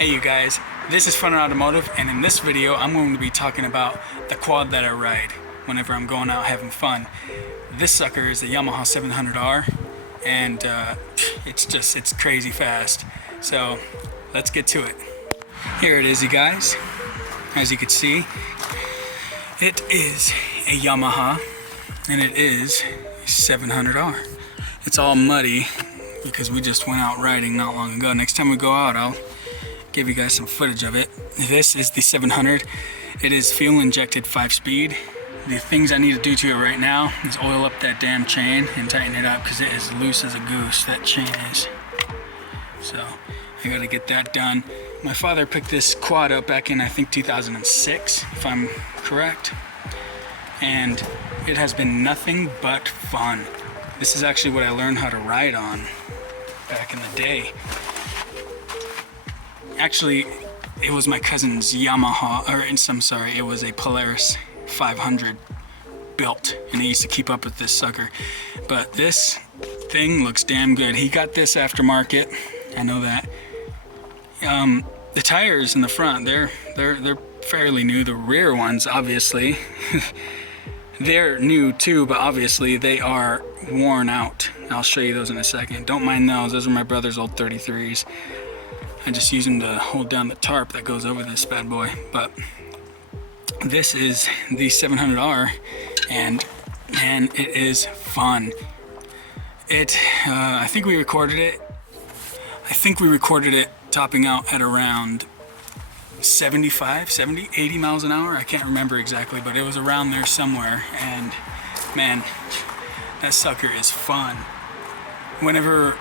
Hey you guys, this is Fun Automotive, and in this video I'm going to be talking about the quad that I ride whenever I'm going out having fun. This sucker is a Yamaha 700R, and it's crazy fast. So let's get to it. Here it is, you guys. As you can see, it is a Yamaha, and it is a 700R. It's all muddy because we just went out riding not long ago. Next time we go out, I'll give you guys some footage of it. This is the 700. It is fuel injected 5-speed. The things I need to do to it right now is oil up that damn chain and tighten it up because it is loose as a goose, that chain is. So I gotta get that done. My father picked this quad up back in I think 2006, if I'm correct. And it has been nothing but fun. This is actually what I learned how to ride on back in the day. Actually, it was my cousin's Yamaha, it was a Polaris 500 built, and he used to keep up with this sucker. But this thing looks damn good. He got this aftermarket, I know that. The tires in the front, they're fairly new. The rear ones, obviously, they're new too, but obviously they are worn out. I'll show you those in a second. Don't mind those. Those are my brother's old 33s. I just use them to hold down the tarp that goes over this bad boy. But this is the 700R, and man, it is fun. I think we recorded it topping out at around 70, 80 miles an hour. I can't remember exactly, but it was around there somewhere. And man, that sucker is fun. Whenever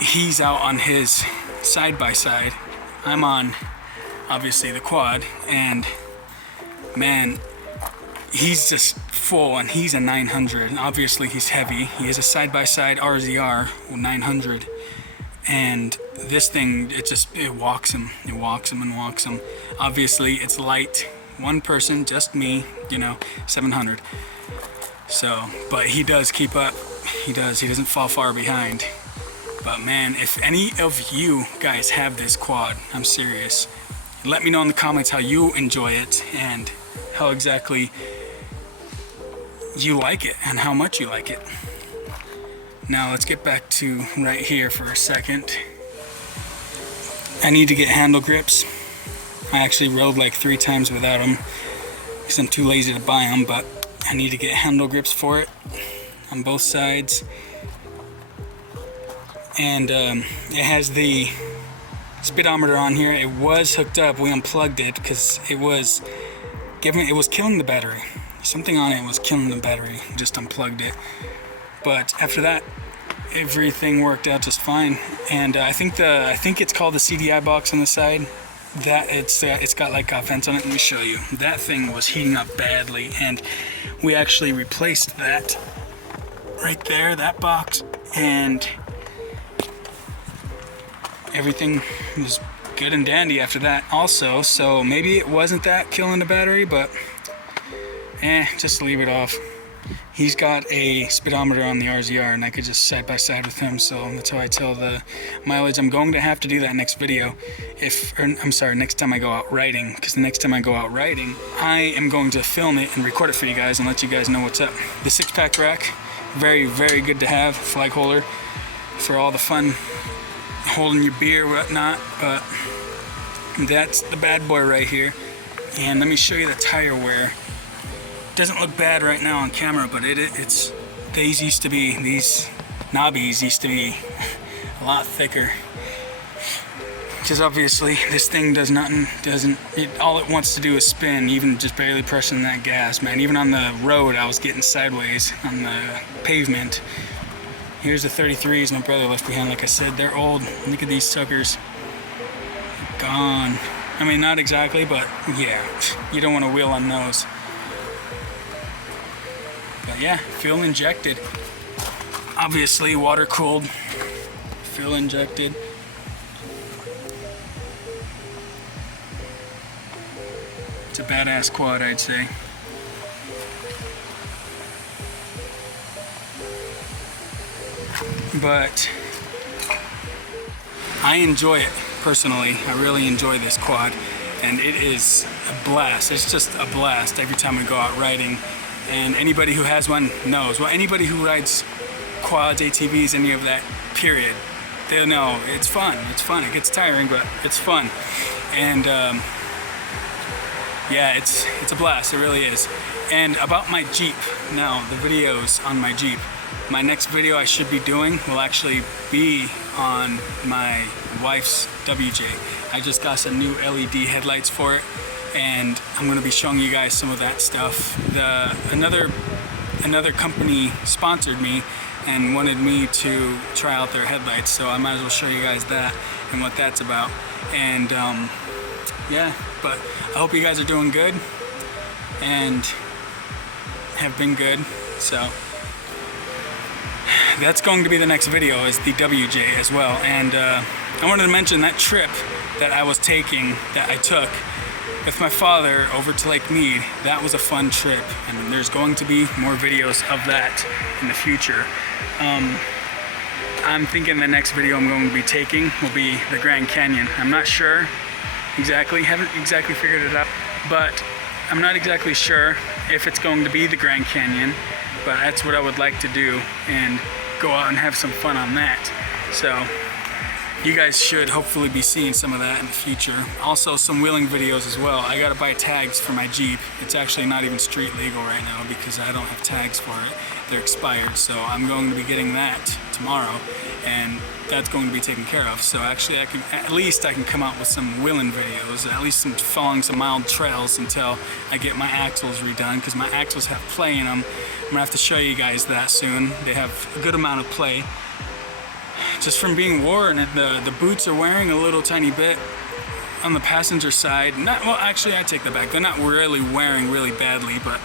he's out on his side-by-side, I'm on obviously the quad, and man, he's just full, and he's a 900. Obviously he's heavy. He is a side-by-side RZR 900, and this thing, it walks him and walks him. Obviously it's light, one person, just me, 700. So, but he does keep up. He doesn't fall far behind. But man, if any of you guys have this quad, I'm serious, let me know in the comments how you enjoy it and how exactly you like it and how much you like it. Now let's get back to right here for a second. I need to get handle grips. I actually rode like 3 times without them because I'm too lazy to buy them, but I need to get handle grips for it on both sides. And it has the speedometer on here. It was hooked up. We unplugged it because it was killing the battery. Something on it was killing the battery. Just unplugged it. But after that, everything worked out just fine. And I think it's called the CDI box on the side. That it's got like vents on it. Let me show you. That thing was heating up badly, and we actually replaced that right there, that box, and everything was good and dandy after that also. So maybe it wasn't that killing the battery, but just leave it off. He's got a speedometer on the RZR, and I could just side by side with him, so that's how I tell the mileage. I'm going to have to do that next video, next time I go out riding, because the next time I go out riding, I am going to film it and record it for you guys and let you guys know what's up. The 6-pack rack, very, very good to have, flag holder for all the fun holding your beer, whatnot. But that's the bad boy right here. And let me show you the tire wear. Doesn't look bad right now on camera, but these knobbies used to be a lot thicker, because obviously this thing all it wants to do is spin. Even just barely pressing that gas, man. Even on the road I was getting sideways on the pavement. Here's the 33s my brother left behind. Like I said, they're old. Look at these suckers. Gone. I mean, not exactly, but yeah, you don't want to wheel on those. But yeah, fuel injected. Obviously water cooled, fuel injected. It's a badass quad, I'd say. But I enjoy it. personally. I really enjoy this quad, and it is a blast. It's just a blast every time we go out riding. And anybody who has one knows. Well, anybody who rides quads, ATVs, any of that, period, they'll know it's fun. It's fun. It gets tiring, but it's fun. And yeah, it's a blast. It really is. And about my Jeep, now the videos on my Jeep. My next video I should be doing will actually be on my wife's WJ. I just got some new LED headlights for it, and I'm going to be showing you guys some of that stuff. Another company sponsored me and wanted me to try out their headlights, so I might as well show you guys that and what that's about. And yeah, but I hope you guys are doing good and have been good. So that's going to be the next video, is the WJ as well. And I wanted to mention that trip that I was taking, that I took with my father over to Lake Mead. That was a fun trip, and there's going to be more videos of that in the future. I'm thinking the next video I'm going to be taking will be the Grand Canyon. I'm not sure exactly, haven't exactly figured it out, but I'm not exactly sure if it's going to be the Grand Canyon, but that's what I would like to do, and go out and have some fun on that. So you guys should hopefully be seeing some of that in the future. Also some wheeling videos as well. I gotta buy tags for my Jeep. It's actually not even street legal right now because I don't have tags for it. They're expired, so I'm going to be getting that tomorrow, and that's going to be taken care of. So actually I can come out with some wheeling videos, at least following some mild trails until I get my axles redone, because my axles have play in them. I'm gonna have to show you guys that soon. They have a good amount of play, just from being worn, and the boots are wearing a little tiny bit on the passenger side. Well, actually I take that back. They're not really wearing really badly, but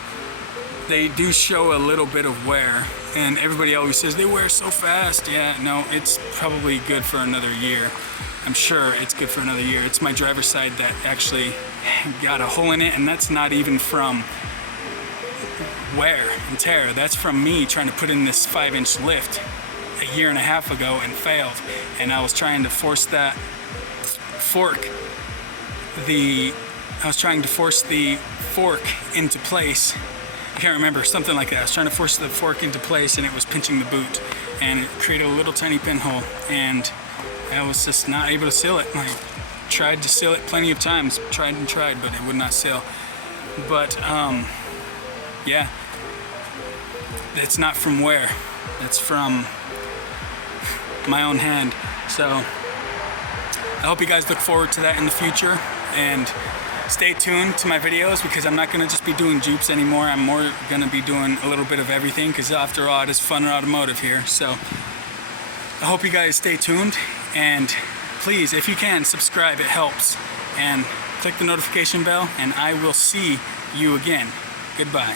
they do show a little bit of wear. And everybody always says they wear so fast. Yeah, no, it's probably good for another year. I'm sure it's good for another year. It's my driver's side that actually got a hole in it, and that's not even from wear and tear. That's from me trying to put in this 5-inch lift a year and a half ago and failed. And I was trying to force that fork, I was trying to force the fork into place. I can't remember, something like that. I was trying to force the fork into place, and it was pinching the boot, and it created a little tiny pinhole, and I was just not able to seal it. I tried to seal it plenty of times, tried, but it would not seal. But yeah, it's not from wear, it's from my own hand. So I hope you guys look forward to that in the future, and stay tuned to my videos, because I'm not going to just be doing Jeeps anymore. I'm more going to be doing a little bit of everything, because after all, it is fun automotive here. So I hope you guys stay tuned, and please, if you can, subscribe. It helps, and click the notification bell, and I will see you again. Goodbye.